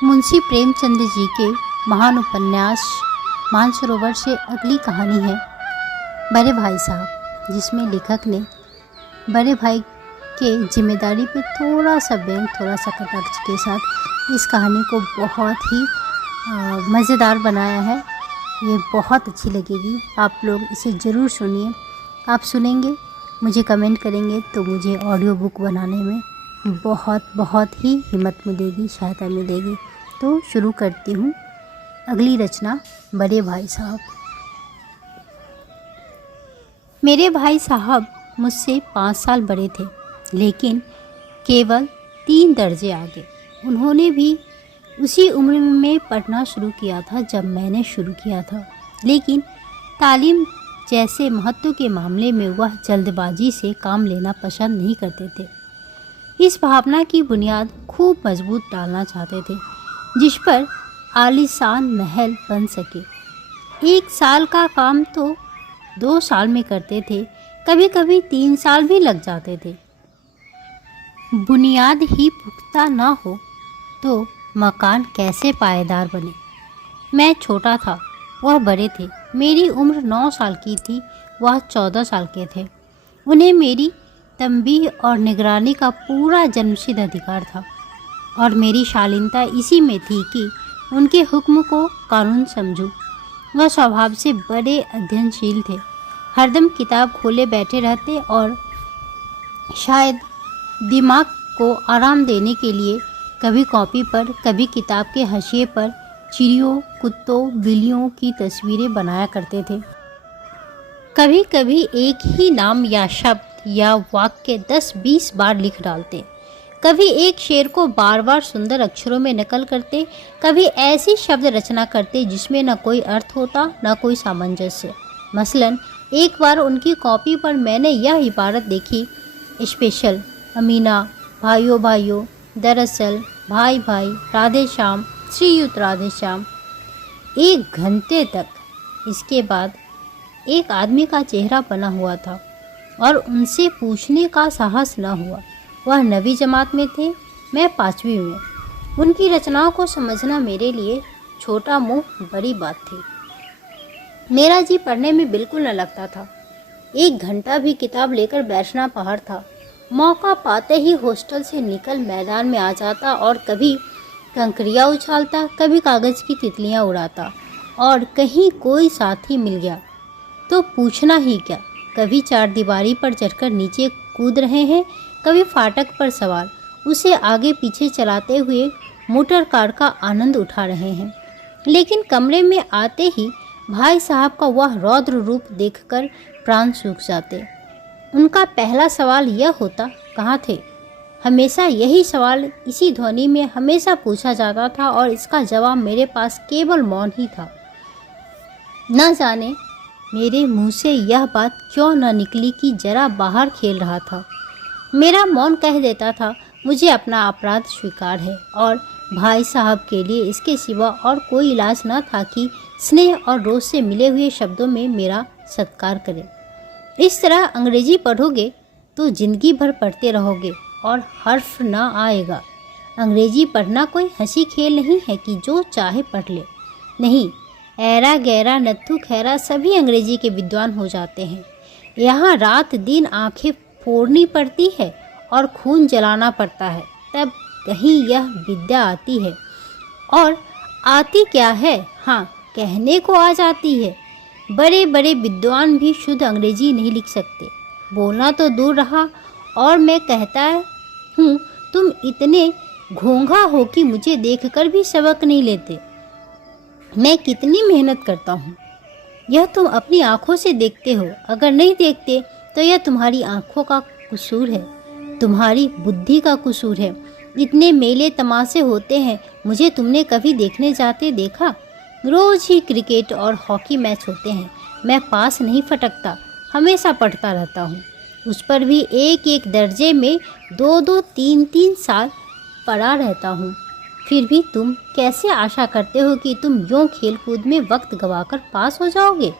मुंशी प्रेमचंद जी के महान उपन्यास मानसरोवर से अगली कहानी है बड़े भाई साहब, जिसमें लेखक ने बड़े भाई के जिम्मेदारी पे थोड़ा सा व्यंग, थोड़ा सा कटाक्ष के साथ इस कहानी को बहुत ही मज़ेदार बनाया है। ये बहुत अच्छी लगेगी, आप लोग इसे ज़रूर सुनिए। आप सुनेंगे, मुझे कमेंट करेंगे तो मुझे ऑडियो बुक बनाने में बहुत ही हिम्मत मिलेगी, सहायता मिलेगी। तो शुरू करती हूँ अगली रचना, बड़े भाई साहब। मेरे भाई साहब मुझसे 5 साल बड़े थे, लेकिन केवल 3 दर्जे आगे। उन्होंने भी उसी उम्र में पढ़ना शुरू किया था जब मैंने शुरू किया था, लेकिन तालीम जैसे महत्व के मामले में वह जल्दबाजी से काम लेना पसंद नहीं करते थे। इस भावना की बुनियाद खूब मजबूत डालना चाहते थे, जिस पर आलीशान महल बन सके। 1 साल का काम तो 2 साल में करते थे, कभी कभी 3 साल भी लग जाते थे। बुनियाद ही पुख्ता ना हो तो मकान कैसे पायेदार बने। मैं छोटा था, वह बड़े थे। मेरी उम्र 9 साल की थी, वह 14 साल के थे। उन्हें मेरी तंबीह और निगरानी का पूरा जन्मसिद्ध अधिकार था, और मेरी शालीनता इसी में थी कि उनके हुक्म को कानून समझूं। वह स्वभाव से बड़े अध्ययनशील थे, हरदम किताब खोले बैठे रहते और शायद दिमाग को आराम देने के लिए कभी कॉपी पर, कभी किताब के हाशिए पर चिड़ियों, कुत्तों, बिल्लियों की तस्वीरें बनाया करते थे। कभी कभी एक ही नाम या शब्द या वाक्य 10-20 बार लिख डालते। कभी एक शेर को बार बार सुंदर अक्षरों में नकल करते, कभी ऐसी शब्द रचना करते जिसमें न कोई अर्थ होता, न कोई सामंजस्य। मसलन एक बार उनकी कॉपी पर मैंने यह इबारत देखी, स्पेशल, अमीना, भाइयों भाइयों, दरअसल, भाई भाई, राधे श्याम, श्रीयुत राधे श्याम। 1 घंटे तक इसके बाद एक आदमी का चेहरा बना हुआ था और उनसे पूछने का साहस न हुआ। वह 9वीं जमात में थे, मैं 5वीं में। उनकी रचनाओं को समझना मेरे लिए छोटा मुँह बड़ी बात थी। मेरा जी पढ़ने में बिल्कुल न लगता था। 1 घंटा भी किताब लेकर बैठना पहाड़ था। मौका पाते ही हॉस्टल से निकल मैदान में आ जाता और कभी कंकरियाँ उछालता, कभी कागज़ की तितलियाँ उड़ाता, और कहीं कोई साथी मिल गया तो पूछना ही क्या। कभी 4 दीवारी पर चढ़कर नीचे कूद रहे हैं, कभी फाटक पर सवार उसे आगे पीछे चलाते हुए मोटर कार का आनंद उठा रहे हैं। लेकिन कमरे में आते ही भाई साहब का वह रौद्र रूप देखकर प्राण सूख जाते। उनका पहला सवाल यह होता, कहाँ थे? हमेशा यही सवाल इसी ध्वनि में हमेशा पूछा जाता था, और इसका जवाब मेरे पास केवल मौन ही था। न जाने मेरे मुंह से यह बात क्यों न निकली कि जरा बाहर खेल रहा था। मेरा मौन कह देता था, मुझे अपना अपराध स्वीकार है, और भाई साहब के लिए इसके सिवा और कोई इलाज न था कि स्नेह और रोज से मिले हुए शब्दों में मेरा सत्कार करें। इस तरह अंग्रेजी पढ़ोगे तो जिंदगी भर पढ़ते रहोगे और हर्फ ना आएगा। अंग्रेजी पढ़ना कोई हंसी खेल नहीं है कि जो चाहे पढ़ ले। नहीं, ऐरा गैरा नत्थु खैरा सभी अंग्रेजी के विद्वान हो जाते हैं। यहाँ रात दिन आंखें फोड़नी पड़ती है और खून जलाना पड़ता है, तब कहीं यह विद्या आती है। और आती क्या है, हाँ, कहने को आ जाती है। बड़े बड़े विद्वान भी शुद्ध अंग्रेजी नहीं लिख सकते, बोलना तो दूर रहा। और मैं कहता हूँ, तुम इतने घोंघा हो कि मुझे देखकर भी सबक नहीं लेते। मैं कितनी मेहनत करता हूँ, यह तुम अपनी आँखों से देखते हो। अगर नहीं देखते तो यह तुम्हारी आँखों का कसूर है, तुम्हारी बुद्धि का कसूर है। इतने मेले तमाशे होते हैं, मुझे तुमने कभी देखने जाते देखा? रोज ही क्रिकेट और हॉकी मैच होते हैं, मैं पास नहीं फटकता, हमेशा पढ़ता रहता हूँ। उस पर भी 1-1 दर्जे में 2-2, 3-3 साल पढ़ा रहता हूँ। फिर भी तुम कैसे आशा करते हो कि तुम यूँ खेल कूद में वक्त गवाकर पास हो जाओगे?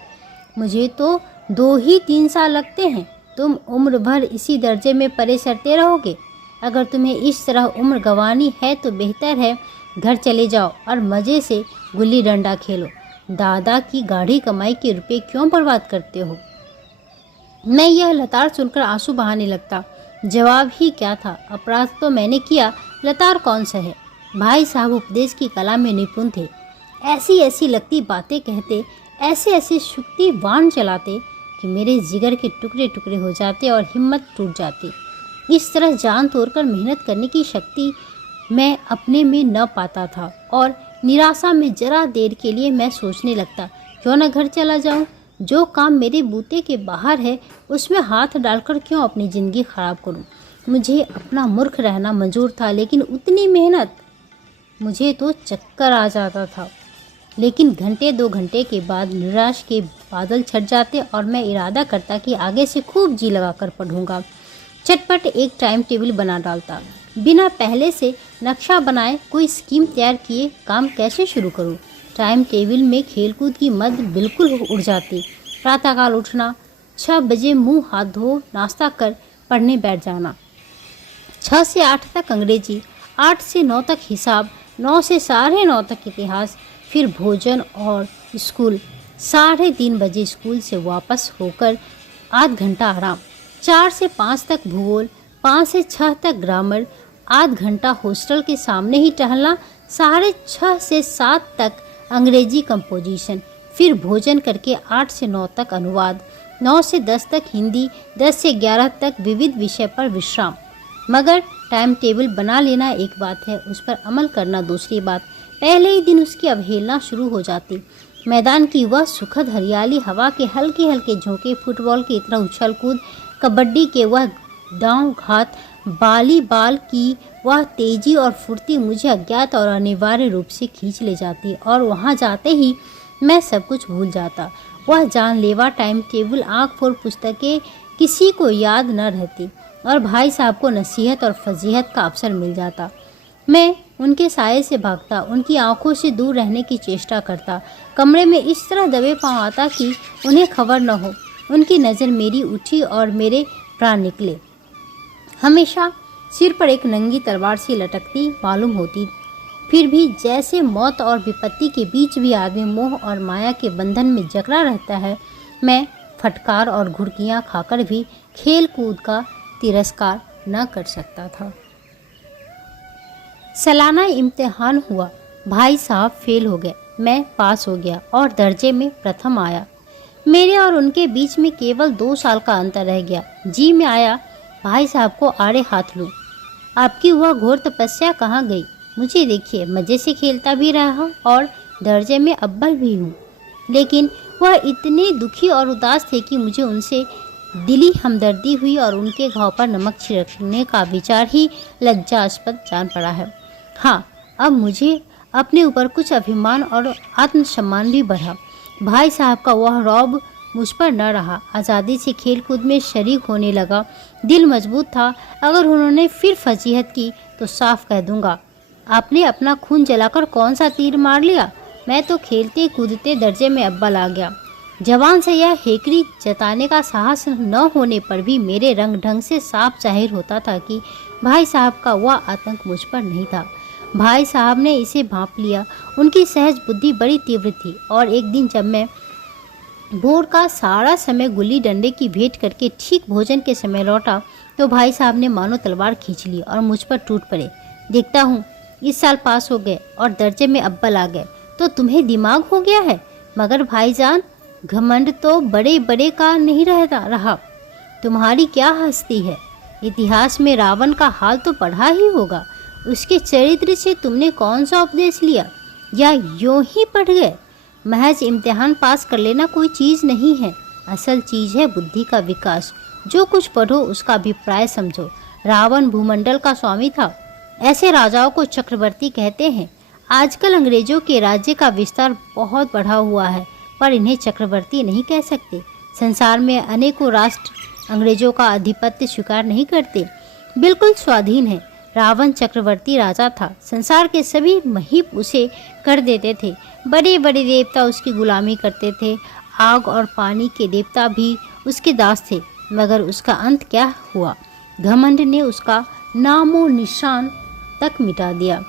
मुझे तो 2 ही 3 साल लगते हैं। तुम उम्र भर इसी दर्जे में परे सरते रहोगे। अगर तुम्हें इस तरह उम्र गंवानी है तो बेहतर है घर चले जाओ और मज़े से गुल्ली डंडा खेलो। दादा की गाढ़ी कमाई के रुपए क्यों बर्बाद करते हो? मैं यह लताड़ सुनकर आंसू बहाने लगता। जवाब ही क्या था, अपराध तो मैंने किया, लताड़ कौन सा है। भाई साहब उपदेश की कला में निपुण थे। ऐसी ऐसी लगती बातें कहते, ऐसे ऐसे शुक्ति वाण चलाते कि मेरे जिगर के टुकड़े टुकड़े हो जाते और हिम्मत टूट जाती। इस तरह जान तोड़कर मेहनत करने की शक्ति मैं अपने में न पाता था और निराशा में जरा देर के लिए मैं सोचने लगता, क्यों न घर चला जाऊं। जो काम मेरे बूते के बाहर है उसमें हाथ डालकर क्यों अपनी ज़िंदगी ख़राब करूं। मुझे अपना मूर्ख रहना मंजूर था, लेकिन उतनी मेहनत, मुझे तो चक्कर आ जाता था। लेकिन घंटे 2 घंटे के बाद निराश के बादल छट जाते और मैं इरादा करता कि आगे से खूब जी लगाकर पढ़ूंगा। चटपट एक टाइम टेबल बना डालता, बिना पहले से नक्शा बनाए कोई स्कीम तैयार किए काम कैसे शुरू करूं। टाइम टेबल में खेलकूद की मद बिल्कुल उड़ जाती। प्रातःकाल उठना, 6 बजे मुंह हाथ धो नाश्ता कर पढ़ने बैठ जाना। 6 से 8 तक अंग्रेजी, 8 से 9 तक हिसाब, 9 से 9:30 तक इतिहास, फिर भोजन और स्कूल। 3:30 बजे स्कूल से वापस होकर आध घंटा आराम। 4 से 5 तक भूगोल, 5 से 6 तक ग्रामर, आध घंटा हॉस्टल के सामने ही टहलना। 6:30 से 7 तक अंग्रेजी कंपोजिशन, फिर भोजन करके 8 से 9 तक अनुवाद, 9 से 10 तक हिंदी, 10 से 11 तक विविध विषय पर विश्राम। मगर टाइम टेबल बना लेना एक बात है, उस पर अमल करना दूसरी बात। पहले ही दिन उसकी अवहेलना शुरू हो जाती। मैदान की वह सुखद हरियाली, हवा के हल्के हल्के झोंके, फुटबॉल की तरह उछल कूद, कबड्डी के वह दांव घात, वॉलीबॉल की वह तेजी और फुर्ती मुझे अज्ञात और अनिवार्य रूप से खींच ले जाती और वहाँ जाते ही मैं सब कुछ भूल जाता। वह जानलेवा टाइम टेबल, आँख फोड़ पुस्तकें किसी को याद न रहती और भाई साहब को नसीहत और फजीहत का अवसर मिल जाता। मैं उनके साये से भागता, उनकी आंखों से दूर रहने की चेष्टा करता, कमरे में इस तरह दबे पाँव आता कि उन्हें खबर न हो। उनकी नज़र मेरी उठी और मेरे प्राण निकले। हमेशा सिर पर एक नंगी तलवार सी लटकती मालूम होती, फिर भी जैसे मौत और विपत्ति के बीच भी आदमी मोह और माया के बंधन में जकड़ा रहता है। मैं फटकार और घुड़कियाँ खाकर भी खेल कूद का तिरस्कार न कर सकता था। सालाना इम्तिहान हुआ, भाई साहब फेल हो गए, मैं पास हो गया और दर्जे में प्रथम आया। मेरे और उनके बीच में केवल 2 साल का अंतर रह गया। जी में आया भाई साहब को आड़े हाथ लूं। आपकी वह घोर तपस्या कहाँ गई? मुझे देखिए, मज़े से खेलता भी रहा और दर्जे में अव्वल भी हूँ। लेकिन वह इतने दुखी और उदास थे कि मुझे उनसे दिली हमदर्दी हुई और उनके घाव पर नमक छिड़कने का विचार ही लज्जास्पद जान पड़ा है। हाँ, अब मुझे अपने ऊपर कुछ अभिमान और आत्मसम्मान भी बढ़ा। भाई साहब का वह रौब मुझ पर न रहा। आज़ादी से खेल कूद में शरीक होने लगा। दिल मजबूत था। अगर उन्होंने फिर फजीहत की तो साफ कह दूंगा, आपने अपना खून जलाकर कौन सा तीर मार लिया? मैं तो खेलते कूदते दर्जे में अव्वल आ गया। जवान से यह हेकड़ी जताने का साहस न होने पर भी मेरे रंग ढंग से साफ जाहिर होता था कि भाई साहब का वह आतंक मुझ पर नहीं था। भाई साहब ने इसे भांप लिया। उनकी सहज बुद्धि बड़ी तीव्र थी और एक दिन जब मैं भोर का सारा समय गुल्ली डंडे की भेंट करके ठीक भोजन के समय लौटा तो भाई साहब ने मानो तलवार खींच ली और मुझ पर टूट पड़े। देखता हूँ इस साल पास हो गए और दर्जे में अव्वल आ गए तो तुम्हें दिमाग हो गया है। मगर भाईजान, घमंड तो बड़े बड़े का नहीं रहा। तुम्हारी क्या हस्ती है? इतिहास में रावण का हाल तो पढ़ा ही होगा। उसके चरित्र से तुमने कौन सा उपदेश लिया या यूं ही पढ़ गए? महज इम्तिहान पास कर लेना कोई चीज़ नहीं है। असल चीज़ है बुद्धि का विकास। जो कुछ पढ़ो उसका अभिप्राय समझो। रावण भूमंडल का स्वामी था। ऐसे राजाओं को चक्रवर्ती कहते हैं। आजकल अंग्रेजों के राज्य का विस्तार बहुत बढ़ा हुआ है, पर इन्हें चक्रवर्ती नहीं कह सकते। संसार में अनेकों राष्ट्र अंग्रेजों का आधिपत्य स्वीकार नहीं करते, बिल्कुल स्वाधीन है। रावण चक्रवर्ती राजा था। संसार के सभी महीप उसे कर देते थे। बड़े बड़े देवता उसकी गुलामी करते थे। आग और पानी के देवता भी उसके दास थे। मगर उसका अंत क्या हुआ? घमंड ने उसका नामो निशान तक मिटा दिया।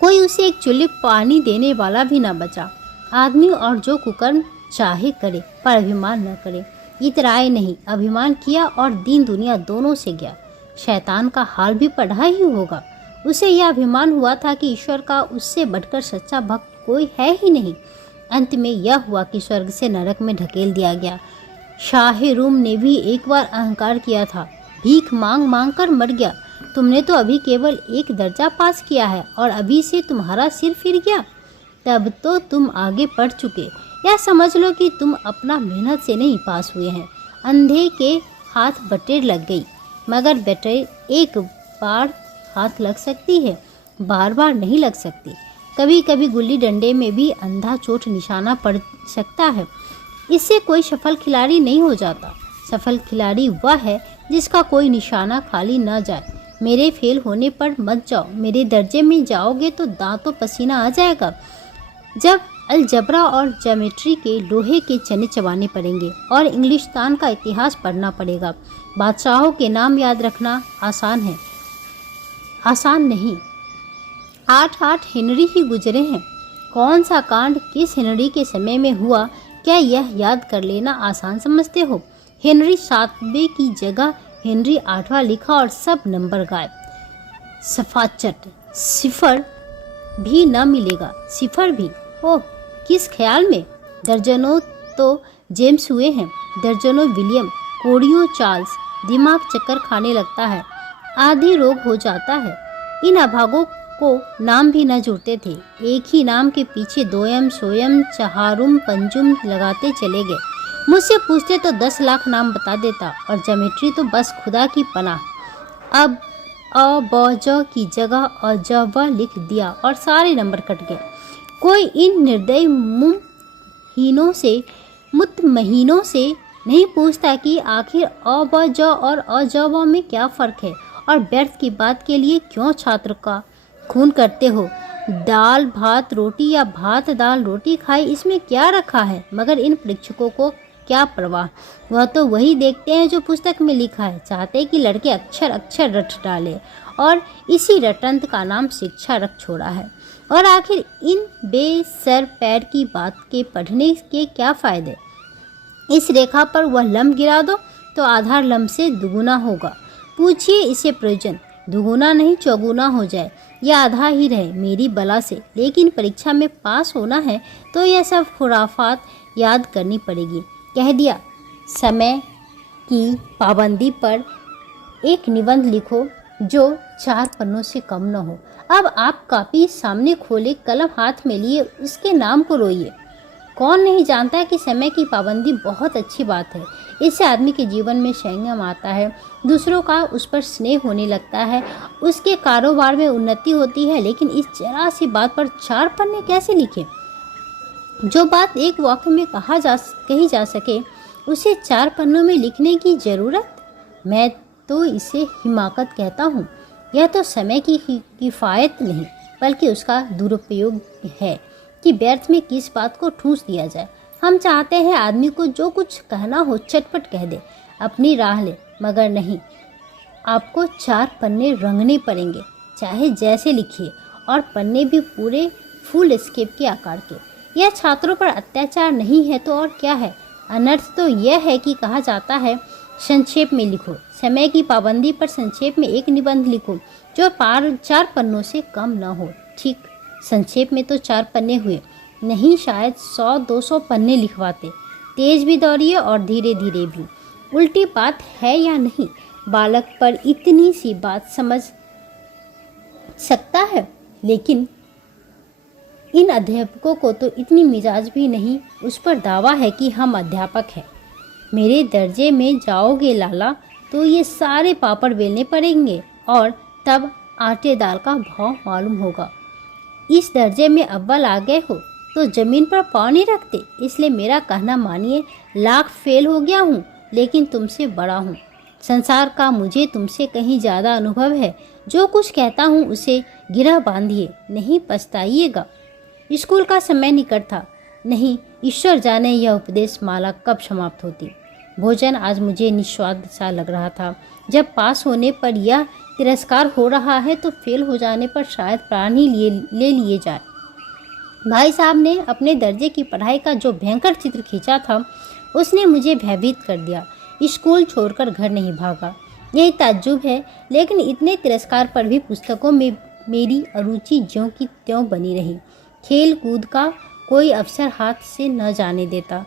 कोई उसे एक चुल्ली पानी देने वाला भी न बचा। आदमी और जो कुकर्म चाहे करे पर अभिमान न करे। इतराए नहीं, अभिमान किया और दीन दुनिया दोनों से गया। शैतान का हाल भी पढ़ा ही होगा। उसे यह अभिमान हुआ था कि ईश्वर का उससे बढ़कर सच्चा भक्त कोई है ही नहीं। अंत में यह हुआ कि स्वर्ग से नरक में ढकेल दिया गया। शाह रूम ने भी एक बार अहंकार किया था, भीख मांग मांग कर मर गया। तुमने तो अभी केवल एक दर्जा पास किया है और अभी से तुम्हारा सिर फिर गया। तब तो तुम आगे बढ़ चुके। या समझ लो कि तुम अपना मेहनत से नहीं पास हुए हैं। अंधे के हाथ बटेर लग गई, मगर बटेर एक बार हाथ लग सकती है, बार बार नहीं लग सकती। कभी कभी गुल्ली डंडे में भी अंधा चोट निशाना पड़ सकता है। इससे कोई सफल खिलाड़ी नहीं हो जाता। सफल खिलाड़ी वह है जिसका कोई निशाना खाली न जाए। मेरे फेल होने पर मत जाओ। मेरे दर्जे में जाओगे तो दांतों पसीना आ जाएगा। जब अलजबरा और ज्योमेट्री के लोहे के चने चबाने पड़ेंगे और इंग्लिस्तान का इतिहास पढ़ना पड़ेगा। बादशाहों के नाम याद रखना आसान है, आसान नहीं। 8 हेनरी ही गुजरे हैं। कौन सा कांड किस हेनरी के समय में हुआ, क्या यह याद कर लेना आसान समझते हो? हेनरी 7वें की जगह हेनरी 8वां लिखा और सब नंबर गायब। सफाचट, सिफर भी न मिलेगा। सिफर भी, ओह किस ख्याल में? दर्जनों तो जेम्स हुए हैं, दर्जनों विलियम, कोड़ियों चार्ल्स। दिमाग चक्कर खाने लगता है, आधी रोग हो जाता है। इन अभागों को नाम भी न जुड़ते थे। एक ही नाम के पीछे दोयम सोयम चहारुम पंजुम लगाते चले गए। मुझसे पूछते तो 10 लाख नाम बता देता और ज्योमेट्री तो बस खुदा की पनाह। अब अ ब ज की जगह अ ज व लिख दिया और सारे नंबर कट गए। कोई इन निर्दयी मुतमहीनों से नहीं पूछता कि आखिर अ ब ज और अ ज व में क्या फ़र्क है और व्यर्थ की बात के लिए क्यों छात्र का खून करते हो। दाल भात रोटी या भात दाल रोटी खाए, इसमें क्या रखा है? मगर इन परीक्षकों को क्या परवाह, वह तो वही देखते हैं जो पुस्तक में लिखा है। चाहते कि लड़के अक्षर अक्षर रट डाले और इसी रटंत का नाम शिक्षा रख छोड़ा है। और आखिर इन बेसर पैर की बात के पढ़ने के क्या फ़ायदे? इस रेखा पर वह लम्ब गिरा दो तो आधार लम्ब से दुगुना होगा। पूछिए इसे प्रयोजन, दुगुना नहीं चौगुना हो जाए या आधा ही रहे मेरी बला से। लेकिन परीक्षा में पास होना है तो यह सब खुराफात याद करनी पड़ेगी। कह दिया, समय की पाबंदी पर एक निबंध लिखो जो 4 पन्नों से कम न हो। अब आप कापी सामने खोले, कलम हाथ में लिए, उसके नाम को रोइए। कौन नहीं जानता है कि समय की पाबंदी बहुत अच्छी बात है। इससे आदमी के जीवन में संयम आता है, दूसरों का उस पर स्नेह होने लगता है, उसके कारोबार में उन्नति होती है। लेकिन इस जरा सी बात पर 4 पन्ने कैसे लिखे? जो बात एक वाक्य में कही जा सके उसे 4 पन्नों में लिखने की ज़रूरत? मैं तो इसे हिमाकत कहता हूँ। यह तो समय की किफ़ायत नहीं बल्कि उसका दुरुपयोग है कि व्यर्थ में किस बात को ठूंस दिया जाए। हम चाहते हैं आदमी को जो कुछ कहना हो चटपट कह दे, अपनी राह ले, मगर नहीं, आपको 4 पन्ने रंगने पड़ेंगे, चाहे जैसे लिखिए, और पन्ने भी पूरे फुल स्केप के आकार के। यह छात्रों पर अत्याचार नहीं है तो और क्या है? अनर्थ तो यह है कि कहा जाता है संक्षेप में लिखो। समय की पाबंदी पर संक्षेप में एक निबंध लिखो जो 4 पन्नों से कम न हो। ठीक, संक्षेप में तो 4 पन्ने हुए, नहीं शायद 100-200 पन्ने लिखवाते। तेज भी दौड़िए और धीरे धीरे भी। उल्टी बात है या नहीं? बालक पर इतनी सी बात समझ सकता है, लेकिन इन अध्यापकों को तो इतनी मिजाज भी नहीं। उस पर दावा है कि हम अध्यापक हैं। मेरे दर्जे में जाओगे लाला तो ये सारे पापड़ बेलने पड़ेंगे और तब आटे दाल का भाव मालूम होगा। इस दर्जे में अव्वल आ गए हो तो ज़मीन पर पाँव नहीं रखते। इसलिए मेरा कहना मानिए, लाख फेल हो गया हूँ लेकिन तुमसे बड़ा हूँ। संसार का मुझे तुमसे कहीं ज़्यादा अनुभव है। जो कुछ कहता हूँ उसे गिरह बांधिए, नहीं पछताइएगा। स्कूल का समय निकट था। नहीं, ईश्वर जाने यह उपदेश माला कब समाप्त होती। भोजन आज मुझे निस्वाद सा लग रहा था। जब पास होने पर यह तिरस्कार हो रहा है तो फेल हो जाने पर शायद प्राण ही ले लिए जाए। भाई साहब ने अपने दर्जे की पढ़ाई का जो भयंकर चित्र खींचा था उसने मुझे भयभीत कर दिया। स्कूल छोड़कर घर नहीं भागा, यही ताज्जुब है, लेकिन इतने तिरस्कार पर भी पुस्तकों में मेरी अरुचि ज्यों की त्यों बनी रही। खेल कूद का कोई अवसर हाथ से न जाने देता।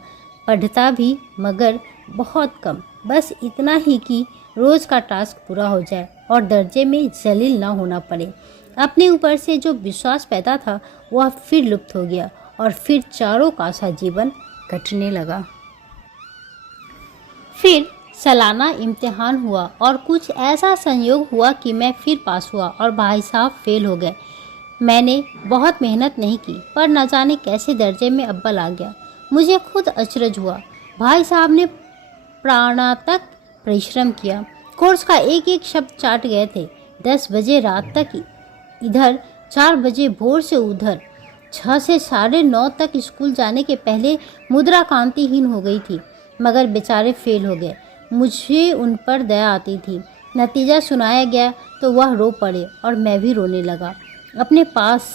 पढ़ता भी मगर बहुत कम, बस इतना ही कि रोज़ का टास्क पूरा हो जाए और दर्जे में जलील न होना पड़े। अपने ऊपर से जो विश्वास पैदा था वह फिर लुप्त हो गया और फिर चारों का सा जीवन कटने लगा। फिर सालाना इम्तिहान हुआ और कुछ ऐसा संयोग हुआ कि मैं फिर पास हुआ और भाई साहब फेल हो गए। मैंने बहुत मेहनत नहीं की पर न जाने कैसे दर्जे में अव्वल आ गया। मुझे खुद अचरज हुआ। भाई साहब ने प्राणांतक परिश्रम किया, कोर्स का एक एक शब्द चाट गए थे। 10 बजे रात तक इधर, 4 बजे भोर से उधर, 6 से 9:30 तक स्कूल जाने के पहले मुद्रा कांतिहीन हो गई थी, मगर बेचारे फेल हो गए। मुझे उन पर दया आती थी। नतीजा सुनाया गया तो वह रो पड़े और मैं भी रोने लगा। अपने पास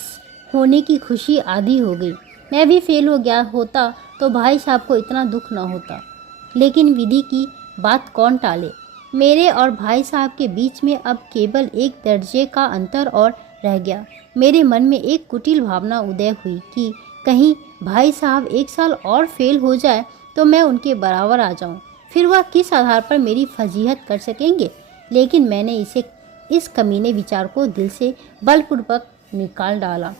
होने की खुशी आधी हो गई। मैं भी फेल हो गया होता तो भाई साहब को इतना दुख न होता, लेकिन विधि की बात कौन टाले। मेरे और भाई साहब के बीच में अब केवल एक दर्जे का अंतर और रह गया। मेरे मन में एक कुटिल भावना उदय हुई कि कहीं भाई साहब 1 साल और फेल हो जाए तो मैं उनके बराबर आ जाऊं, फिर वह किस आधार पर मेरी फजीहत कर सकेंगे। लेकिन मैंने इस कमीने विचार को दिल से बलपूर्वक निकाल डाला।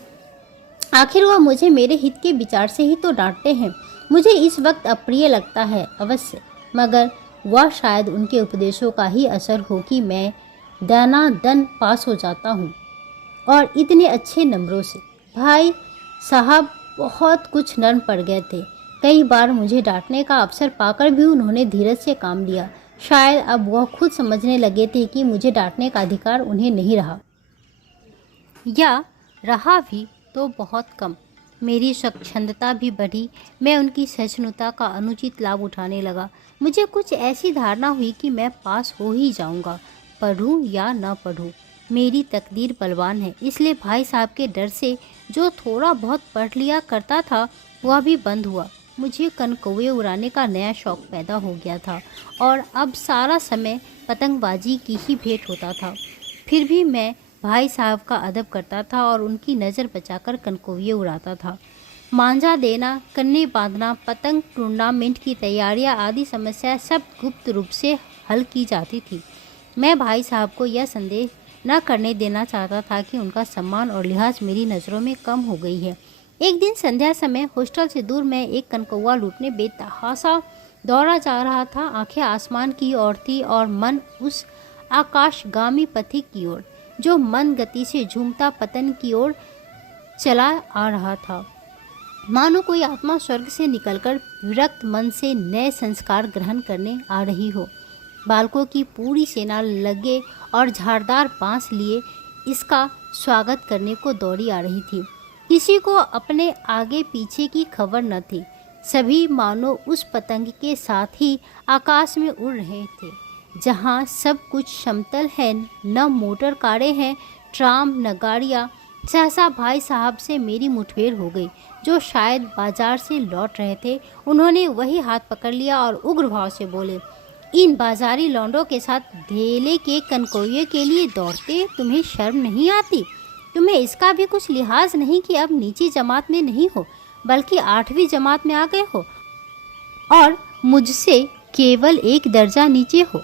आखिर वह मुझे मेरे हित के विचार से ही तो डांटते हैं। मुझे इस वक्त अप्रिय लगता है अवश्य, मगर वह शायद उनके उपदेशों का ही असर हो कि मैं दनादन पास हो जाता हूँ और इतने अच्छे नंबरों से। भाई साहब बहुत कुछ नर्म पड़ गए थे। कई बार मुझे डांटने का अवसर पाकर भी उन्होंने धीरज से काम लिया। शायद अब वह खुद समझने लगे थे कि मुझे डांटने का अधिकार उन्हें नहीं रहा, या रहा भी तो बहुत कम। मेरी स्वच्छंदता भी बढ़ी। मैं उनकी सहिष्णुता का अनुचित लाभ उठाने लगा। मुझे कुछ ऐसी धारणा हुई कि मैं पास हो ही जाऊंगा, पढ़ूं या न पढ़ूं। मेरी तकदीर बलवान है, इसलिए भाई साहब के डर से जो थोड़ा बहुत पढ़ लिया करता था वह भी बंद हुआ। मुझे कनकौवे उड़ाने का नया शौक पैदा हो गया था और अब सारा समय पतंगबाजी की ही भेंट होता था। फिर भी मैं भाई साहब का अदब करता था और उनकी नज़र बचाकर कनकौवे उड़ाता था। मांझा देना, कन्ने बांधना, पतंग टूर्नामेंट की तैयारियां आदि समस्या सब गुप्त रूप से हल की जाती थी। मैं भाई साहब को यह संदेह न करने देना चाहता था कि उनका सम्मान और लिहाज मेरी नज़रों में कम हो गई है। एक दिन संध्या समय हॉस्टल से दूर मैं एक कनकौवा लूटने बेतहासा दौड़ा जा रहा था। आंखें आसमान की ओर थी और मन उस आकाशगामी पथिक की ओर जो मंद गति से झूमता पतन की ओर चला आ रहा था। मानो कोई आत्मा स्वर्ग से निकलकर विरक्त मन से नए संस्कार ग्रहण करने आ रही हो। बालकों की पूरी सेना लगे और झाड़दार बांस लिए इसका स्वागत करने को दौड़ी आ रही थी। किसी को अपने आगे पीछे की खबर न थी। सभी मानो उस पतंग के साथ ही आकाश में उड़ रहे थे जहाँ सब कुछ समतल है, न मोटर कारें हैं, ट्राम न गाड़ियाँ। सहसा भाई साहब से मेरी मुठभेड़ हो गई, जो शायद बाजार से लौट रहे थे। उन्होंने वही हाथ पकड़ लिया और उग्र भाव से बोले, इन बाजारी लौंडों के साथ ढेले के कनकौवे के लिए दौड़ते तुम्हें शर्म नहीं आती? तुम्हें इसका भी कुछ लिहाज नहीं कि अब नीची जमात में नहीं हो बल्कि 8वीं जमात में आ गए हो और मुझसे केवल एक दर्जा नीचे हो।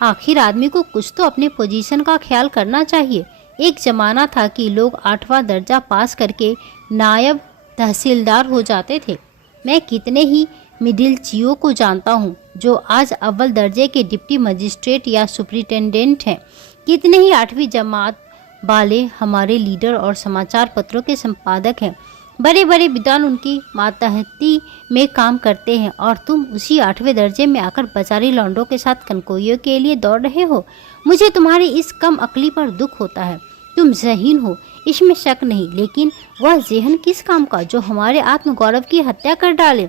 आखिर आदमी को कुछ तो अपने पोजीशन का ख्याल करना चाहिए। एक ज़माना था कि लोग 8वां दर्जा पास करके नायब तहसीलदार हो जाते थे। मैं कितने ही मिडिलचियों को जानता हूँ जो आज अव्वल दर्जे के डिप्टी मजिस्ट्रेट या सुपरिटेंडेंट हैं। कितने ही 8वीं जमात वाले हमारे लीडर और समाचार पत्रों के संपादक हैं। बड़े बड़े विद्वान उनकी मातहती में काम करते हैं और तुम उसी 8वें दर्जे में आकर बाजारी लौंडों के साथ कनकौवियों के लिए दौड़ रहे हो। मुझे तुम्हारी इस कम अकली पर दुख होता है। तुम ज़हीन हो, इसमें शक नहीं, लेकिन वह ज़हन किस काम का जो हमारे आत्मगौरव की हत्या कर डाले।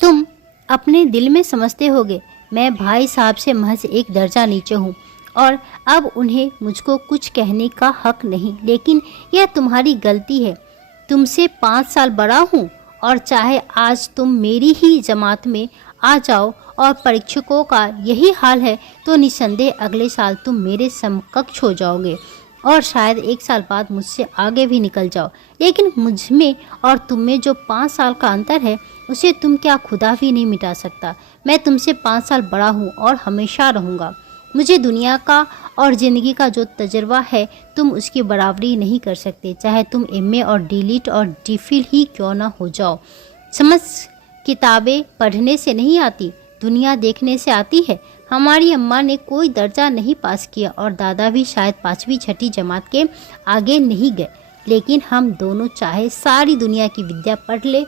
तुम अपने दिल में समझते होगे मैं भाई साहब से महज एक दर्जा नीचे हूँ और अब उन्हें मुझको कुछ कहने का हक नहीं, लेकिन यह तुम्हारी गलती है। तुमसे 5 साल बड़ा हूँ और चाहे आज तुम मेरी ही जमात में आ जाओ और परीक्षकों का यही हाल है तो निस्संदेह अगले साल तुम मेरे समकक्ष हो जाओगे और शायद 1 साल बाद मुझसे आगे भी निकल जाओ। लेकिन मुझ में और तुम में जो 5 साल का अंतर है उसे तुम क्या खुदा भी नहीं मिटा सकता। मैं तुमसे 5 साल बड़ा हूँ और हमेशा रहूँगा। मुझे दुनिया का और ज़िंदगी का जो तजुर्बा है तुम उसकी बराबरी नहीं कर सकते, चाहे तुम एमए और डीलिट और डीफिल ही क्यों ना हो जाओ। समझ किताबें पढ़ने से नहीं आती, दुनिया देखने से आती है। हमारी अम्मा ने कोई दर्जा नहीं पास किया और दादा भी शायद 5वीं 6ठी जमात के आगे नहीं गए, लेकिन हम दोनों चाहे सारी दुनिया की विद्या पढ़ ले,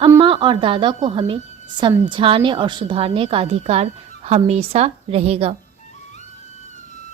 अम्मा और दादा को हमें समझाने और सुधारने का अधिकार हमेशा रहेगा।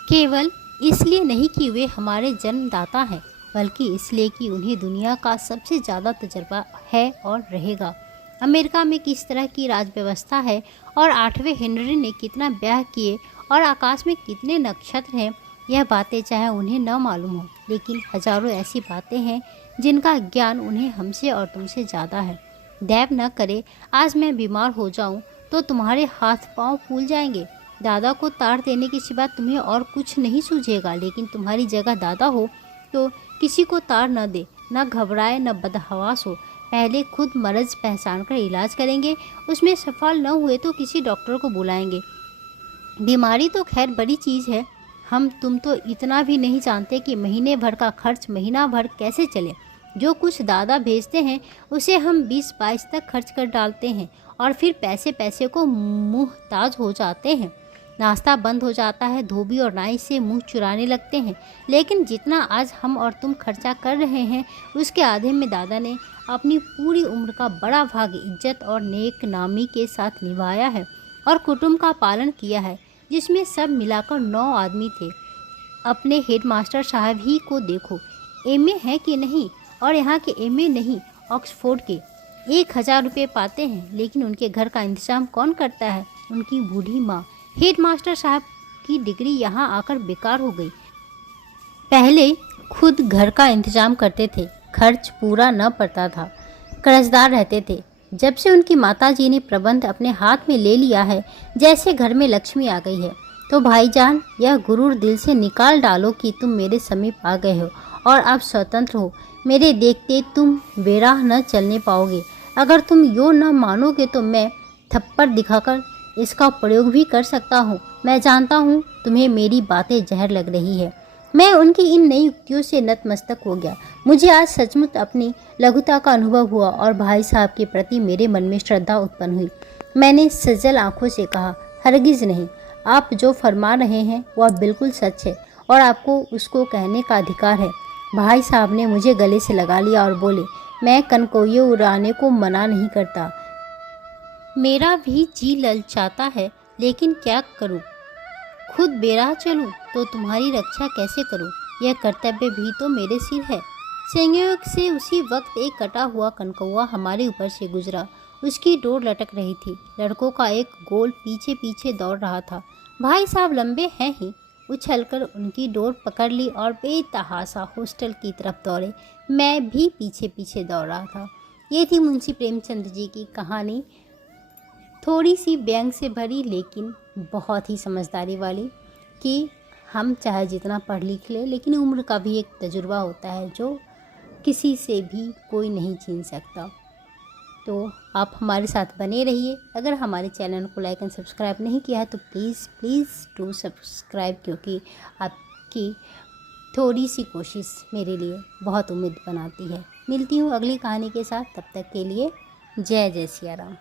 केवल इसलिए नहीं कि वे हमारे जन्मदाता हैं, बल्कि इसलिए कि उन्हें दुनिया का सबसे ज़्यादा तजुर्बा है और रहेगा। अमेरिका में किस तरह की राज व्यवस्था है और 8वें हेनरी ने कितना ब्याह किए और आकाश में कितने नक्षत्र हैं, यह बातें चाहे उन्हें न मालूम हो, लेकिन हजारों ऐसी बातें हैं जिनका ज्ञान उन्हें हमसे और तुमसे ज़्यादा है। दैव न करे आज मैं बीमार हो जाऊं तो तुम्हारे हाथ पांव फूल जाएंगे। दादा को तार देने के सिवा तुम्हें और कुछ नहीं सूझेगा, लेकिन तुम्हारी जगह दादा हो तो किसी को तार न दे, न घबराए, न बदहवास हो। पहले खुद मर्ज पहचान कर इलाज करेंगे, उसमें सफल न हुए तो किसी डॉक्टर को बुलाएंगे। बीमारी तो खैर बड़ी चीज़ है, तुम तो इतना भी नहीं जानते कि महीने भर का खर्च महीना भर कैसे चले। जो कुछ दादा भेजते हैं उसे हम 20-22 तक खर्च कर डालते हैं और फिर पैसे पैसे को मुहताज हो जाते हैं। नाश्ता बंद हो जाता है, धोबी और नाई से मुंह चुराने लगते हैं। लेकिन जितना आज हम और तुम खर्चा कर रहे हैं उसके आधे में दादा ने अपनी पूरी उम्र का बड़ा भाग इज्जत और नेक नामी के साथ निभाया है और कुटुंब का पालन किया है, जिसमें सब मिलाकर 9 आदमी थे। अपने हेडमास्टर साहब ही को देखो, एमए है कि नहीं, और यहाँ के एमए नहीं ऑक्सफोर्ड के। 1000 रुपये पाते हैं, लेकिन उनके घर का इंतजाम कौन करता है? उनकी बूढ़ी माँ। हेडमास्टर साहब की डिग्री यहाँ आकर बेकार हो गई। पहले खुद घर का इंतजाम करते थे, खर्च पूरा न पड़ता था, कर्जदार रहते थे। जब से उनकी माताजी ने प्रबंध अपने हाथ में ले लिया है, जैसे घर में लक्ष्मी आ गई है, तो भाईजान यह गुरूर दिल से निकाल डालो कि तुम मेरे समीप आ गए हो और अब स्वतंत्र हो। मेरे देखते तुम बेराह न चलने पाओगे। अगर तुम यो न मानोगे तो मैं थप्पड़ दिखाकर इसका प्रयोग भी कर सकता हूँ। मैं जानता हूँ तुम्हें मेरी बातें जहर लग रही है। मैं उनकी इन नई युक्तियों से नतमस्तक हो गया। मुझे आज सचमुच अपनी लघुता का अनुभव हुआ और भाई साहब के प्रति मेरे मन में श्रद्धा उत्पन्न हुई। मैंने सजल आंखों से कहा, हरगिज़ नहीं, आप जो फरमा रहे हैं वह बिल्कुल सच है और आपको उसको कहने का अधिकार है। भाई साहब ने मुझे गले से लगा लिया और बोले, मैं कनकोइये उड़ाने को मना नहीं करता, मेरा भी जी ललचाता है, लेकिन क्या करूं? खुद बेराह चलूं तो तुम्हारी रक्षा कैसे करूं? यह कर्तव्य भी तो मेरे सिर है। संयोग से उसी वक्त एक कटा हुआ कनकौआ हमारे ऊपर से गुजरा। उसकी डोर लटक रही थी। लड़कों का एक गोल पीछे पीछे दौड़ रहा था। भाई साहब लंबे हैं ही, उछलकर उनकी डोर पकड़ ली और बेतहाशा हॉस्टल की तरफ दौड़े। मैं भी पीछे पीछे दौड़ रहा था। ये थी मुंशी प्रेमचंद जी की कहानी, थोड़ी सी व्यंग से भरी लेकिन बहुत ही समझदारी वाली, कि हम चाहे जितना पढ़ लिख ले, लेकिन उम्र का भी एक तजुर्बा होता है जो किसी से भी कोई नहीं छीन सकता। तो आप हमारे साथ बने रहिए। अगर हमारे चैनल को लाइक एंड सब्सक्राइब नहीं किया है तो प्लीज़ डू सब्सक्राइब, क्योंकि आपकी थोड़ी सी कोशिश मेरे लिए बहुत उम्मीद बनाती है। मिलती हूँ अगली कहानी के साथ, तब तक के लिए जय जय सिया राम।